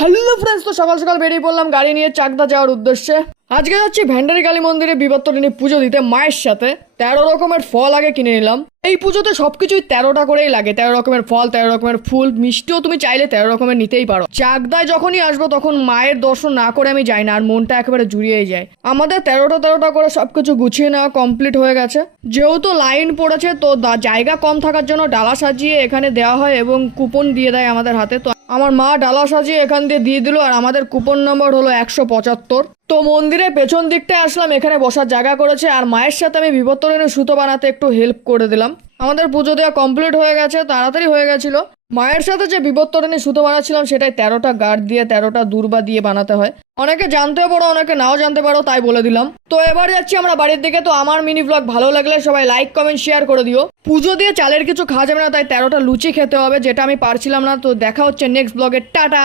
Hello friends, তো সকাল সকাল বেরিয়ে পড়লাম গাড়ি নিয়ে চাকদা যাওয়ার উদ্দেশ্যে। আজকে যাচ্ছি ভ্যান্ডারি কালী মন্দিরে বিবর্তনী পুজো দিতে মায়ের সাথে। 13 রকমের ফল আগে কিনে নিলাম। এই পুজোতে সবকিছুই 13টা করেই লাগে। 13 রকমের ফল, 13 রকমের ফুল, মিষ্টিও তুমি চাইলে 13 রকমের নিতেই পারো। চাকদায় যখনই আসবো তখন মায়ের দর্শন না করে আমি যাই না, আর মনটা একেবারে জুড়িয়েই যায়। আমাদের 13টা করে সবকিছু গুছিয়ে নেওয়া কমপ্লিট হয়ে গেছে। যেহেতু লাইন পড়েছে তো জায়গা কম থাকার জন্য ডালা সাজিয়ে এখানে দেওয়া হয় এবং কুপন দিয়ে দেয় আমাদের হাতে। তো আমার মা ডালা সাজিয়ে এখান দিয়ে দিল, আর আমাদের কুপন নম্বর হলো 175। তো মন্দিরের পেছন দিকটায় আসলাম, এখানে বসার জায়গা করেছে, আর মায়ের সাথে আমি বিবর্তনের সুতো বানাতে একটু হেল্প করে দিলাম। আমাদের পুজো দেওয়া কমপ্লিট হয়ে গেছে, তাড়াতাড়ি হয়ে গেছিল। মায়ের সাথে যে বিবর্তনে সুতো বানাচ্ছিলাম সেটাই 13টা গাঁট দিয়ে 13টা দূর্বা দিয়ে বানাতে হয়। অনেকে জানতেও পারো, অনেকে নাও জানতে পারো, তাই বলে দিলাম। তো এবার যাচ্ছি আমরা বাড়ির দিকে। তো আমার মিনি ব্লগ ভালো লাগলে সবাই লাইক কমেন্ট শেয়ার করে দিও। পুজো দিয়ে চালের কিছু খাওয়া যাবে না, তাই 13টা লুচি খেতে হবে, যেটা আমি পারছিলাম না। তো দেখা হচ্ছে নেক্সট ব্লগে। টাটা।